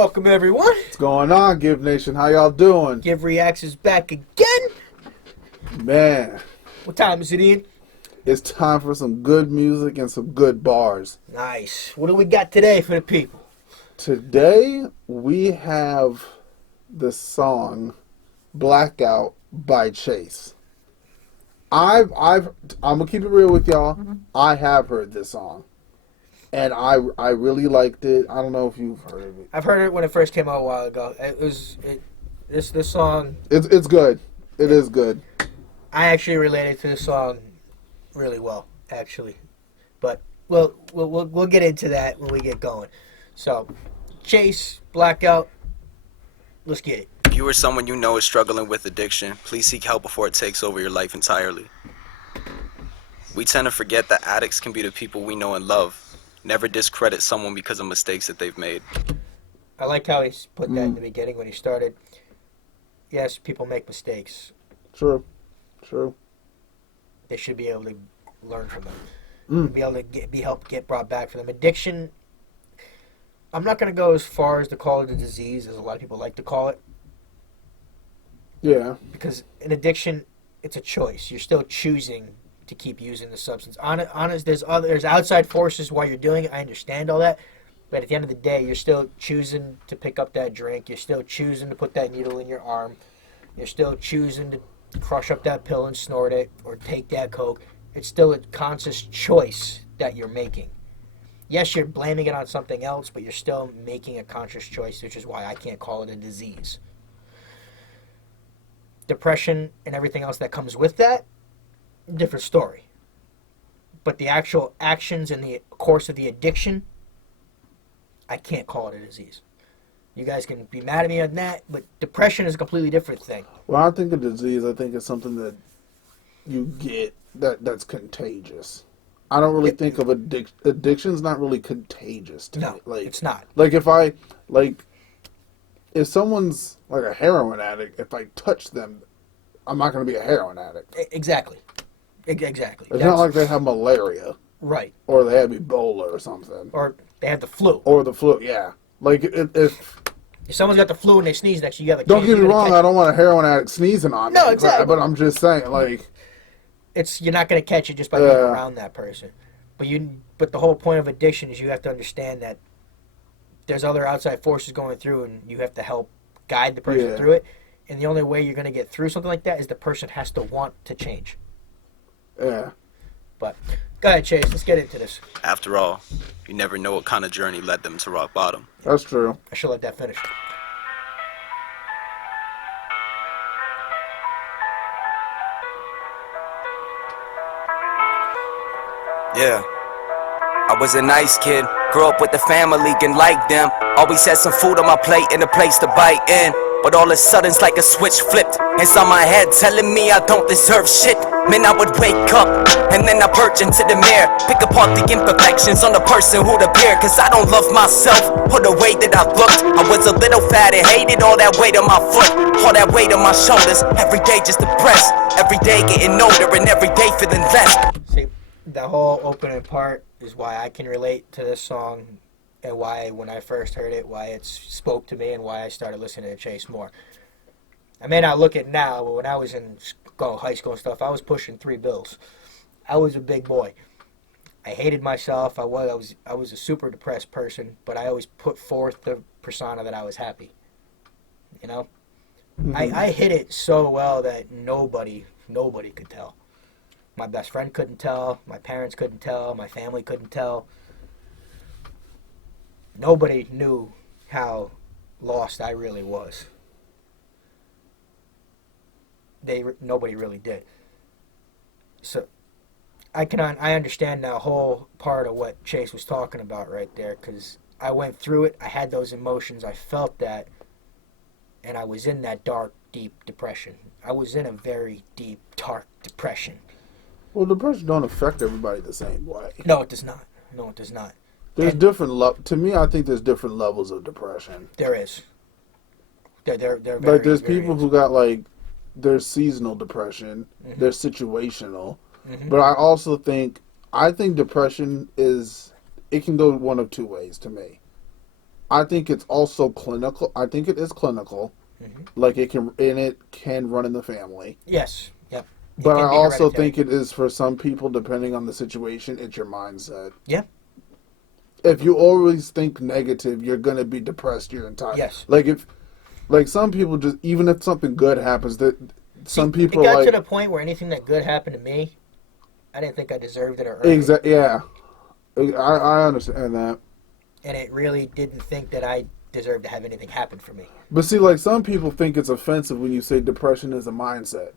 Welcome, everyone. What's going on, Giv Nation? How y'all doing? Giv Reacts is back again. Man. What time is it, Ian? It's time for some good music and some good bars. Nice. What do we got today for the people? Today, we have the song Blackout by Chvse. I'm gonna keep it real with y'all. I have heard this song. And I really liked it. I don't know if you've heard of it. I've heard it when it first came out a while ago. This song. It's good. It is good. I actually related to this song really well, actually. But we'll get into that when we get going. So, Chvse, Blackout. Let's get it. If you or someone you know is struggling with addiction, please seek help before it takes over your life entirely. We tend to forget that addicts can be the people we know and love. Never discredit someone because of mistakes that they've made. I like how he put that in the beginning when he started. Yes, people make mistakes. True. They should be able to learn from them. Be able to help get brought back from them. Addiction, I'm not going to go as far as to call it a disease, as a lot of people like to call it. Yeah. Because in addiction, it's a choice. You're still choosing to keep using the substance. Honest, there's outside forces while you're doing it. I understand all that, but at the end of the day, you're still choosing to pick up that drink. You're still choosing to put that needle in your arm. You're still choosing to crush up that pill and snort it or take that coke. It's still a conscious choice that you're making. Yes, you're blaming it on something else, but you're still making a conscious choice, which is why I can't call it a disease. Depression and everything else that comes with that, different story. But the actual actions in the course of the addiction, I can't call it a disease. You guys can be mad at me on that, but depression is a completely different thing. Well, I think a disease, I think it's something that you get that's contagious. I don't really think of addiction's not really contagious to me. Like, it's not. Like if someone's like a heroin addict, if I touch them, I'm not going to be a heroin addict. Exactly. It's not like they have malaria. Right. Or they have Ebola or something. Or they have the flu. Or the flu, yeah. Like, if someone's got the flu and they sneeze next to you, you have a don't get me wrong, I don't want a heroin addict sneezing on me. No, exactly. But I'm just saying, like... You're not going to catch it just by being around that person. But the whole point of addiction is you have to understand that there's other outside forces going through and you have to help guide the person through it. And the only way you're going to get through something like that is the person has to want to change. Yeah. But go ahead, Chvse. Let's get into this. After all, you never know what kind of journey led them to rock bottom. That's true. I should let that finish. Yeah. I was a nice kid, grew up with the family and like them. Always had some food on my plate and a place to bite in. But all of a sudden it's like a switch flipped. It's on my head telling me I don't deserve shit. Man, I would wake up and then I perch into the mirror, pick apart the imperfections on the person who'd appear. Cause I don't love myself or the way that I looked. I was a little fat and hated all that weight on my foot, all that weight on my shoulders. Every day just depressed, every day getting older and every day feeling less. See, the whole opening part is why I can relate to this song and why, when I first heard it, why it spoke to me and why I started listening to Chvse more. I may not look it now, but when I was in high school and stuff, I was pushing 3 bills. I was a big boy. I hated myself. I was a super depressed person, but I always put forth the persona that I was happy. You know? I hid it so well that nobody could tell. My best friend couldn't tell. My parents couldn't tell. My family couldn't tell. Nobody knew how lost I really was. Nobody really did. So I understand that whole part of what Chvse was talking about right there, because I went through it. I had those emotions. I felt that, and I was in that dark, deep depression. I was in a very deep, dark depression. Well, depression don't affect everybody the same way. No, it does not. No, it does not. There's different to me, I think there's different levels of depression. There is. They're very, like there's very people who got like there's seasonal depression, there's situational, but I think depression it can go one of two ways to me. I think it's also clinical. I think it is clinical. Like it can run in the family. Yes. Yep. It But can I be also hereditary. think it is for some people, depending on the situation, it's your mindset. Yeah. If you always think negative, you're gonna be depressed your entire. Yes. Like some people just, even if something good happens, that some See, people it got like to the point where anything that good happened to me, I didn't think I deserved it or earned it. exactly. Yeah, I understand that. And it really didn't think that I deserved to have anything happen for me. But see, like some people think it's offensive when you say depression is a mindset.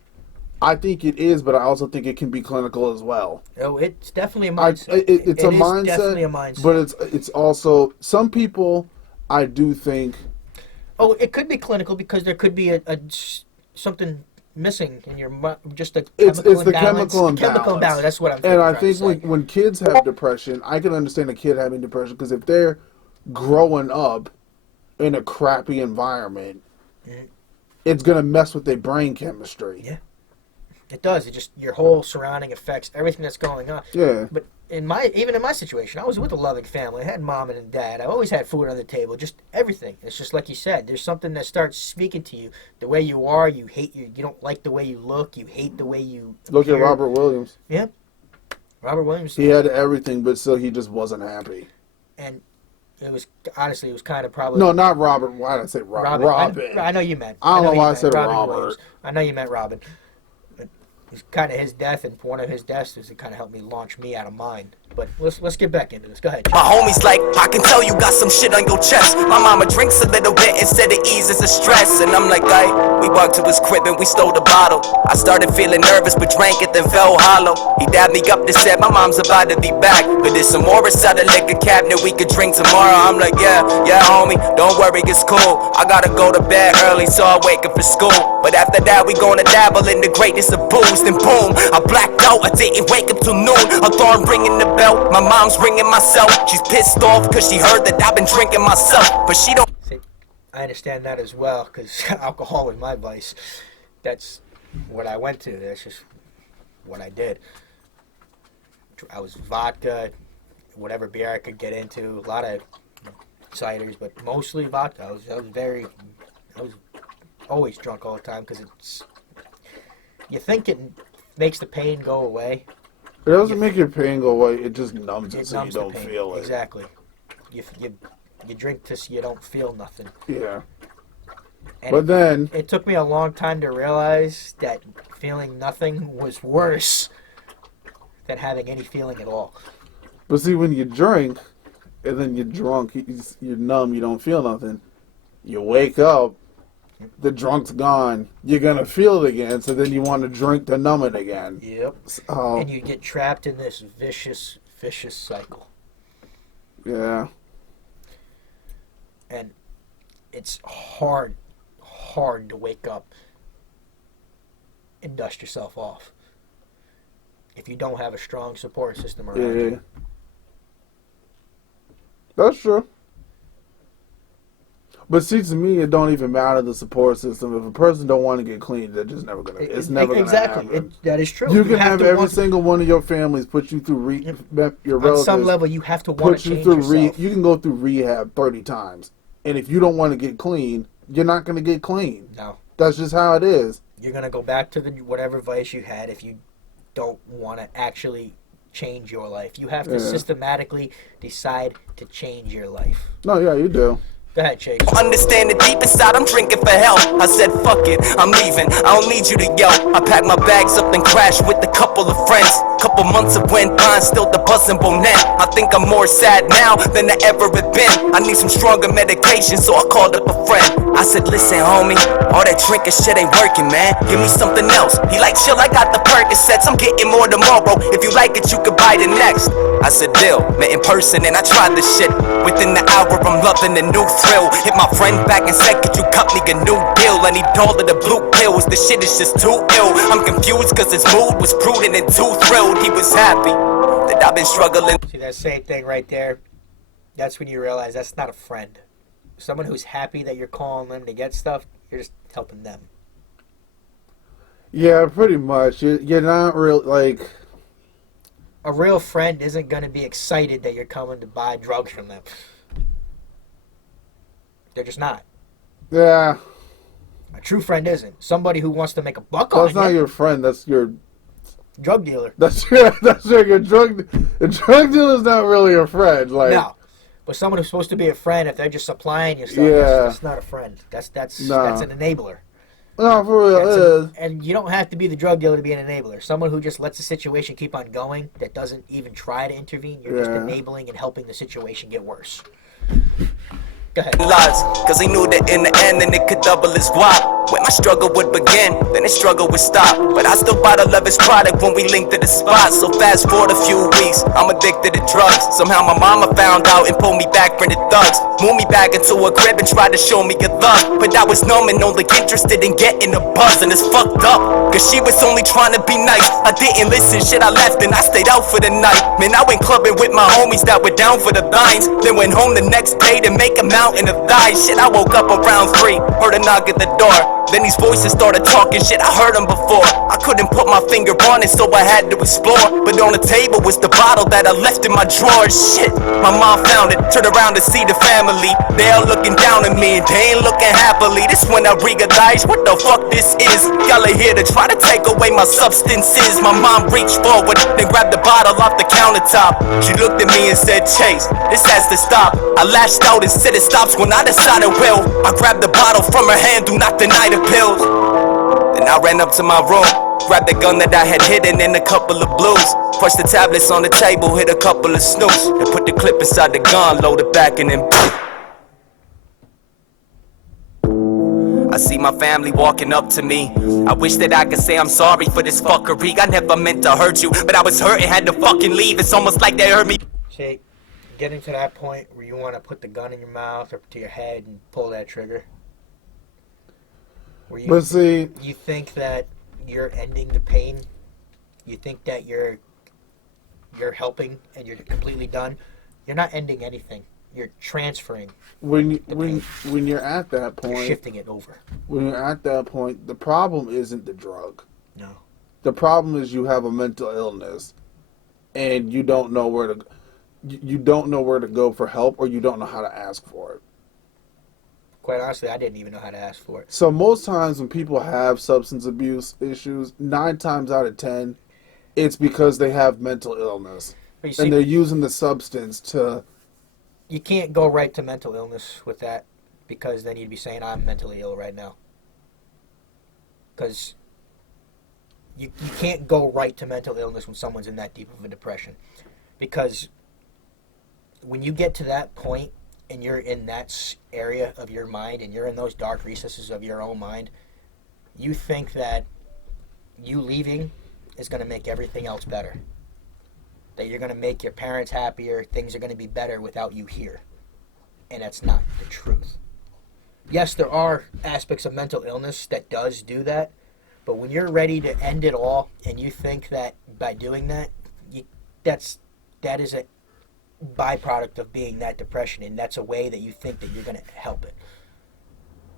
I think it is, but I also think it can be clinical as well. Oh, it's definitely a mindset. It's a is mindset, definitely a mindset. but it's also some people. I do think. Oh, it could be clinical because there could be a something missing in your just a It's chemical the imbalance. chemical The chemical imbalance. imbalance. That's what I'm. And I trying to think say. when kids have depression, I can understand a kid having depression because if they're growing up in a crappy environment, it's gonna mess with their brain chemistry. Yeah. It does. It just your whole surrounding affects everything that's going on. Yeah. But even in my situation, I was with a loving family. I had mom and dad. I always had food on the table. Just everything. It's just like you said. There's something that starts speaking to you. The way you are, you hate you. You don't like the way you look. You hate the way you Look at appear. Robert Williams. Yeah. Robert Williams. He had everything, but still he just wasn't happy. And it was honestly, it was kind of probably No, not Robert. Why did I say Robin? Robin. I know you meant. I don't know you why I meant said Robin Robert. Williams. I know you meant Robin. But it's kind of his death, and one of his deaths is it kind of helped me launch me out of mine. But let's get back into this. Go ahead. My homies like, I can tell you got some shit on your chest. My mama drinks a little bit instead of eases the stress. And I'm like, we walked to his crib and we stole the bottle. I started feeling nervous but drank it then fell hollow. He dabbed me up and said, my mom's about to be back, but there's some more inside the liquor cabinet we could drink tomorrow. I'm like, yeah homie, don't worry, it's cool. I gotta go to bed early so I wake up for school. But after that we gonna dabble in the greatness of booze. Then boom, I blacked out, I didn't wake up till noon. A thorn ringing the bell, my mom's ringing myself. She's pissed off cause she heard that I've been drinking myself, but she don't. See, I understand that as well because alcohol was my vice. That's what I went to. That's just what I did. I was vodka, whatever beer I could get into, a lot of ciders, but mostly vodka. I was always drunk all the time because it's. You think it makes the pain go away. It doesn't make your pain go away. It just numbs it so you numbs the don't pain. feel it. Exactly. You drink this, you don't feel nothing. Yeah. And But then it took me a long time to realize that feeling nothing was worse than having any feeling at all. But see, when you drink, and then you're drunk, you're numb, you don't feel nothing. You wake up, the drunk's gone. You're gonna feel it again, so then you want to drink to numb it again. Yep. So, And you get trapped in this vicious cycle. yeah. And it's hard to wake up and dust yourself off if you don't have a strong support system around Yeah. you. That's true. But see, to me, it don't even matter the support system. If a person don't want to get clean, they're just never gonna. It's never gonna happen. That is true. You can have every want, single one of your families put you through your relatives. on some level, you have to want Put to you change through yourself. you can go through rehab 30 times, and if you don't want to get clean, you're not gonna get clean. No, That's just how it is. you're gonna go back to the whatever vice you had if you don't want to actually change your life. You have to systematically decide to change your life. No, yeah, you do. Go ahead, Chase. Understand it deep inside, I'm drinking for help. I said, fuck it, I'm leaving, I don't need you to yell. I packed my bags up and crashed with a couple of friends. Couple months have went by, still the buzzing bonnet. I think I'm more sad now than I ever have been. I need some stronger medication, so I called up a friend. I said, listen homie, all that drinking shit ain't working, man. Give me something else. He like, chill, I got the Percocets, I'm getting more tomorrow. If you like it, you could buy the next. I said, deal, met in person and I tried the shit. Within the hour, I'm loving the new thrill. Hit my friend back and said, could you cut me a new deal? I need all of the blue pills, the shit is just too ill. I'm confused cause his mood was prudent and too thrilled. He was happy that I've been struggling. See that same thing right there? That's when you realize that's not a friend. Someone who's happy that you're calling them to get stuff, you're just helping them. Yeah, pretty much. You're not real like. A real friend isn't going to be excited that you're coming to buy drugs from them. They're just not. Yeah. A true friend isn't. Somebody who wants to make a buck That's on not you. your friend. That's your Drug dealer. your drug. The drug dealer is not really a friend. Like No. But someone who's supposed to be a friend, if they're just supplying you stuff, Yeah. that's not a friend. That's No. an enabler. No, for real. And you don't have to be the drug dealer to be an enabler. Someone who just lets the situation keep on going, that doesn't even try to intervene, you're just enabling and helping the situation get worse. Go ahead. Lies, cause he knew that in the end, then it could double his guap. When my struggle would begin, then his struggle would stop. But I still bought a love his product when we linked to the spot. So fast forward a few weeks, I'm addicted to drugs. Somehow my mama found out and pulled me back from the thugs. Moved me back into a crib and tried to show me a thug. But I was numb and only interested in getting a buzz. And it's fucked up, cause she was only trying to be nice. I didn't listen, shit, I left and I stayed out for the night. Man, I went clubbing with my homies that were down for the vines. Then went home the next day to make a mountain of thighs. Shit, I woke up around 3, heard a knock at the door. Then these voices started talking shit, I heard them before. I couldn't put my finger on it, so I had to explore. But on the table was the bottle that I left in my drawer. Shit, my mom found it, turned around to see the family. They all looking down at me and they ain't looking happily. This when I realized what the fuck this is. Y'all are here to try to take away my substances. My mom reached forward, then grabbed the bottle off the countertop. She looked at me and said, Chase, this has to stop. I lashed out and said it stops when I decided, well, I grabbed the bottle from her hand, do not deny the pills. Then I ran up to my room, grabbed the gun that I had hidden in a couple of blues. Pushed the tablets on the table, hit a couple of snoops, and put the clip inside the gun, load it back and then I see my family walking up to me. I wish that I could say I'm sorry for this fuckery. I never meant to hurt you, but I was hurt and had to fucking leave. It's almost like they hurt me. See, getting to that point where you want to put the gun in your mouth or to your head and pull that trigger. Where But see, you think that you're ending the pain. You think that you're helping and you're completely done. You're not ending anything. You're transferring. when you're at that point, You're shifting it over. when you're at that point, the problem isn't the drug. No. The problem is you have a mental illness, and you don't know where to. You don't know where to go for help, or you don't know how to ask for it. Quite honestly, I didn't even know how to ask for it. So most times when people have substance abuse issues, 9 times out of 10, it's because they have mental illness, But you see, and they're using the substance to. you can't go right to mental illness with that, because then you'd be saying I'm mentally ill right now. Because you can't go right to mental illness when someone's in that deep of a depression. Because when you get to that point and you're in that area of your mind and you're in those dark recesses of your own mind, you think that you leaving is going to make everything else better. That you're going to make your parents happier, things are going to be better without you here. And that's not the truth. Yes, there are aspects of mental illness that does do that, but when you're ready to end it all and you think that by doing that, that is a byproduct of being that depression, and that's a way that you think that you're going to help it.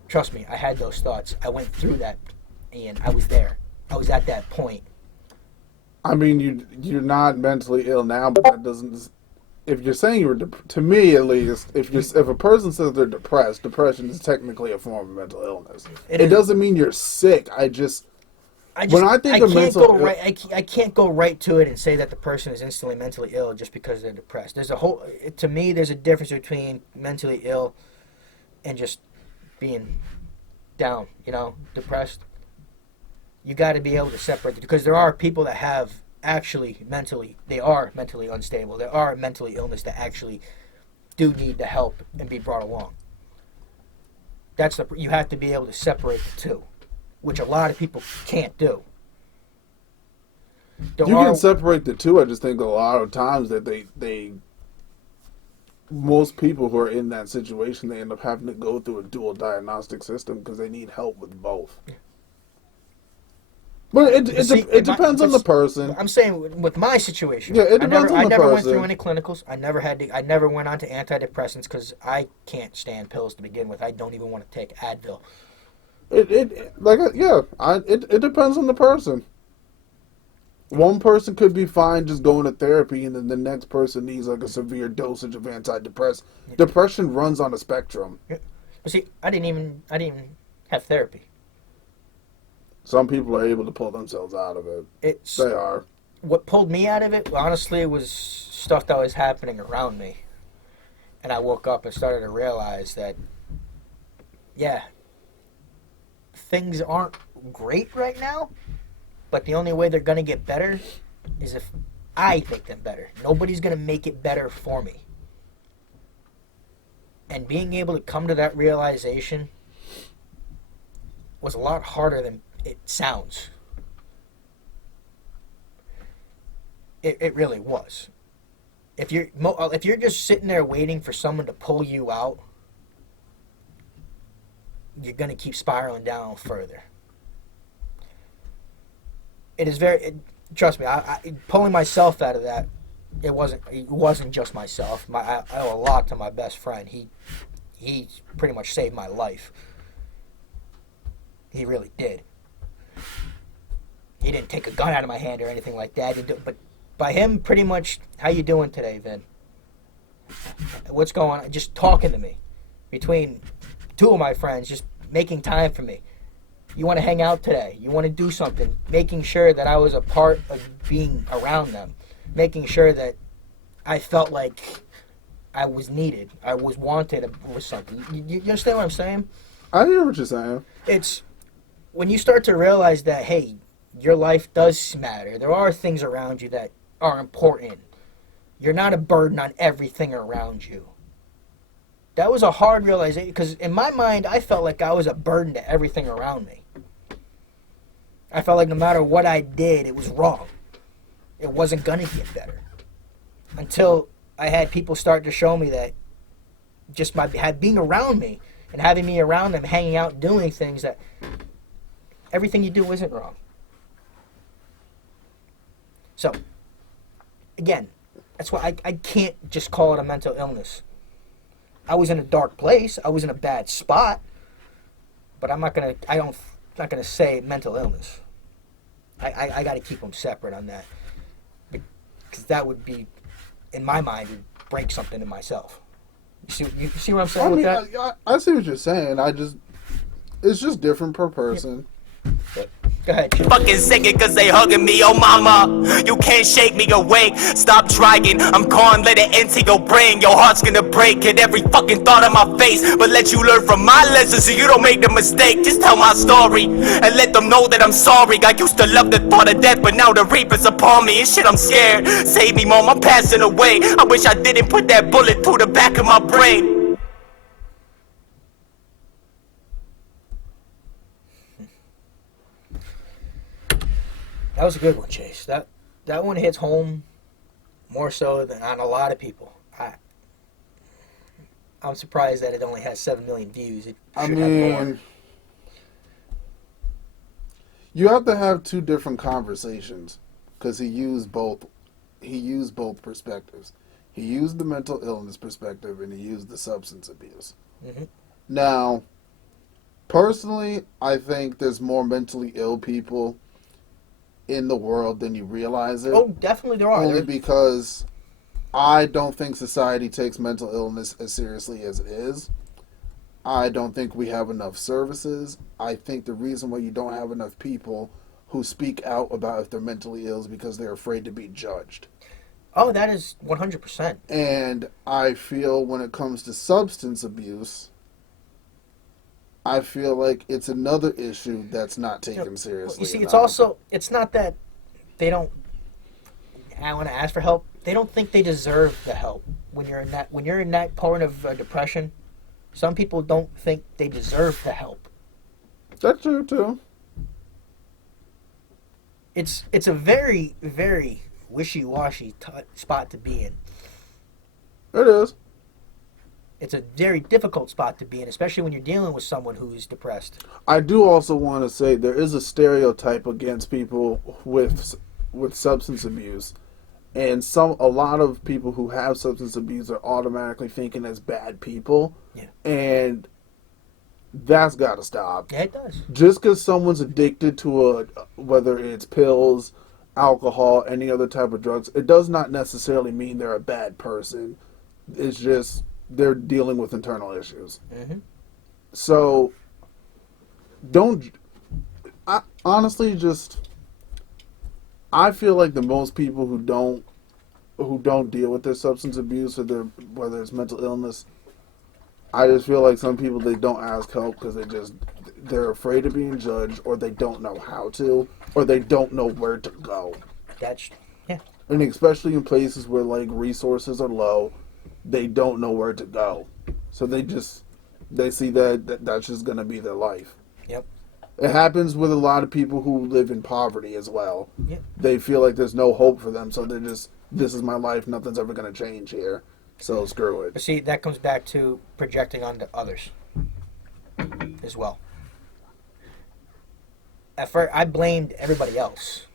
Trust me, I had those thoughts. I went through that, and I was there. I was at that point. I mean, you're not mentally ill now, but that doesn't. If you're saying you were, to me at least, if a person says they're depressed, depression is technically a form of mental illness. It doesn't mean you're sick. I can't go right to it and say that the person is instantly mentally ill just because they're depressed. To me, there's a difference between mentally ill and just being down, depressed. You got to be able to separate it, because there are people that have they are mentally unstable. There are mentally illness that actually do need the help and be brought along. You have to be able to separate the two, which a lot of people can't do. You can separate the two. I just think a lot of times that most people who are in that situation, they end up having to go through a dual diagnostic system because they need help with both. But it depends on the person. I'm saying with my situation, it depends on the person. I never went through any clinicals. I never went on to antidepressants because I can't stand pills to begin with. I don't even want to take Advil. It depends on the person. One person could be fine just going to therapy, and then the next person needs like a severe dosage of antidepressants. Depression runs on a spectrum. But see, I didn't even have therapy. Some people are able to pull themselves out of it. It's They are. what pulled me out of it. Honestly, was stuff that was happening around me, and I woke up and started to realize that, yeah, things aren't great right now, but the only way they're gonna get better is if I make them better. Nobody's gonna make it better for me. And being able to come to that realization was a lot harder than it sounds. It really was. If you're just sitting there waiting for someone to pull you out, you're gonna keep spiraling down further. It is trust me. Pulling myself out of that, it wasn't just myself. I owe a lot to my best friend. He pretty much saved my life. He really did. He didn't take a gun out of my hand or anything like that. But by him, pretty much, how you doing today, Vin? What's going on? Just talking to me. Between two of my friends, just making time for me. You want to hang out today? You want to do something? Making sure that I was a part of being around them. Making sure that I felt like I was needed. I was wanted with something. You understand what I'm saying? I hear what you're saying. It's when you start to realize that, hey, your life does matter. There are things around you that are important. You're not a burden on everything around you. That was a hard realization because in my mind, I felt like I was a burden to everything around me. I felt like no matter what I did, it was wrong. It wasn't going to get better. Until I had people start to show me that just by being around me and having me around them, hanging out, doing things, that everything you do isn't wrong. So, again, that's why I can't just call it a mental illness. I was in a dark place. I was in a bad spot. But I'm not gonna say mental illness. I got to keep them separate on that. Because that would be, in my mind, would break something in myself. You see what I'm saying with that? I see what you're saying. It's just different per person. But, go ahead. Fucking singing cause they hugging me, oh mama. You can't shake me awake, stop trying. I'm gone, let it into your brain. Your heart's gonna break at every fucking thought on my face. But let you learn from my lessons so you don't make the mistake. Just tell my story and let them know that I'm sorry. I used to love the thought of death, but now the reaper's upon me. And shit, I'm scared. Save me, mom, I'm passing away. I wish I didn't put that bullet through the back of my brain. That was a good one, Chase. That one hits home more so than on a lot of people. I'm surprised that it only has 7 million views. It should have more. You have to have two different conversations because he used both perspectives. He used the mental illness perspective and he used the substance abuse. Mm-hmm. Now, personally, I think there's more mentally ill people in the world than you realize it. Oh, definitely there are. Only because I don't think society takes mental illness as seriously as it is. I don't think we have enough services. I think the reason why you don't have enough people who speak out about if they're mentally ill is because they're afraid to be judged. Oh, that is 100%. And I feel when it comes to substance abuse, I feel like it's another issue that's not taken seriously. You see, enough. it's not that they don't want to ask for help. They don't think they deserve the help. When you're in that point of depression, some people don't think they deserve the help. That's true too. It's a very, very wishy-washy spot to be in. It is. It's a very difficult spot to be in, especially when you're dealing with someone who's depressed. I do also want to say there is a stereotype against people with substance abuse, and a lot of people who have substance abuse are automatically thinking as bad people. Yeah. And that's got to stop. Yeah, it does. Just because someone's addicted to whether it's pills, alcohol, any other type of drugs, it does not necessarily mean they're a bad person. It's just they're dealing with internal issues. Mm-hmm. So, don't. Honestly, I feel like the most people who don't deal with their substance abuse or whether it's mental illness, I just feel like some people, they don't ask help because they're afraid of being judged, or they don't know how to, or they don't know where to go. Yeah. And especially in places where like resources are low, they don't know where to go. So they see that's just gonna be their life. Yep. It happens with a lot of people who live in poverty as well. Yep. They feel like there's no hope for them, so they're just, this is my life, nothing's ever gonna change here. So screw it. But see, that comes back to projecting onto others as well. At first, I blamed everybody else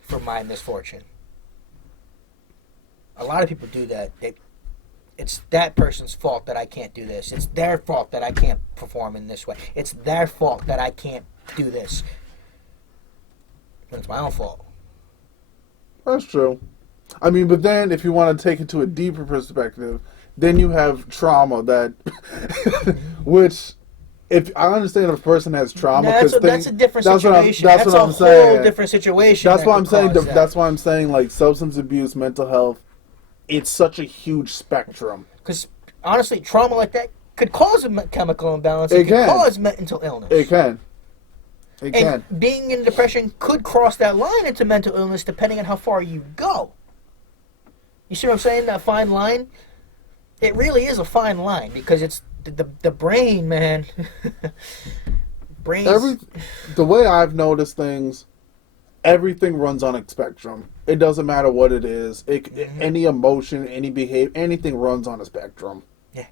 for my misfortune. A lot of people do that. It's that person's fault that I can't do this. It's their fault that I can't perform in this way. It's their fault that I can't do this. But it's my own fault. That's true. I mean, but then if you want to take it to a deeper perspective, then you have trauma that, which, if I understand if a person has trauma, that's a different situation. That's what a I'm saying. whole different situation. That's why I'm saying. That. That's why I'm saying, like, substance abuse, mental health, it's such a huge spectrum. Because honestly, trauma like that could cause a chemical imbalance. It can cause mental illness. It can. It and can. Being in depression could cross that line into mental illness, depending on how far you go. You see what I'm saying? That fine line. It really is a fine line because it's the brain, man. The way I've noticed things, everything runs on a spectrum. It doesn't matter what it is. Any emotion, any behavior, anything runs on a spectrum. Yeah.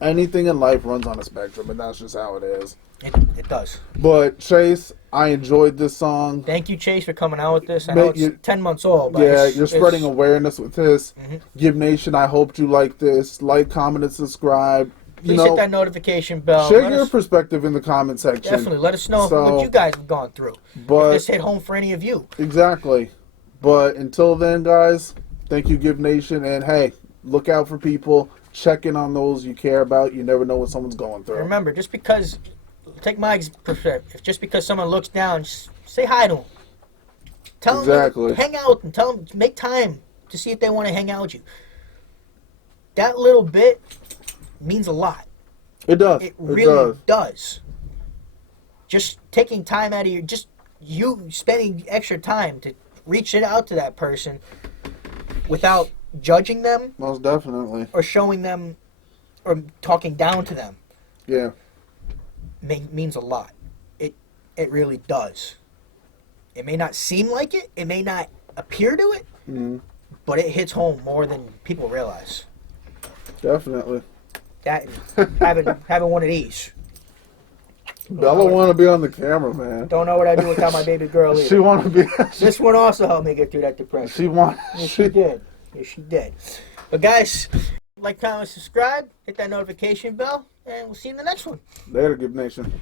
Anything in life runs on a spectrum, and that's just how it is. It does. But Chase, I enjoyed this song. Thank you, Chase, for coming out with this. I know it's 10 months old. But yeah, you're spreading awareness with this. Mm-hmm. Giv Nation, I hope you like this. Like, comment, and subscribe. Please hit that notification bell. Share your perspective in the comment section. Definitely. Let us know what you guys have gone through. But if this hit home for any of you. Exactly. But until then, guys, thank you, Giv Nation. And, hey, look out for people. Check in on those you care about. You never know what someone's going through. Remember, just because... Take my perspective. Just because someone looks down, just say hi to them. Tell them, hang out with them. Tell them, make time to see if they want to hang out with you. That little bit means a lot. It does. It really does. Just taking time out of you spending extra time to reach it out to that person without judging them. Most definitely. Or showing them, or talking down to them. Yeah. Means a lot. It really does. It may not seem like it. It may not appear to it. Mm-hmm. But it hits home more than people realize. Definitely. That having one of these. Bella want to be on the camera, man. Don't know what I do without my baby girl either. She want to be. This one also helped me get through that depression. She did. Yes, she did. But guys, like, comment, subscribe, hit that notification bell, and we'll see you in the next one. Later, Giv Nation.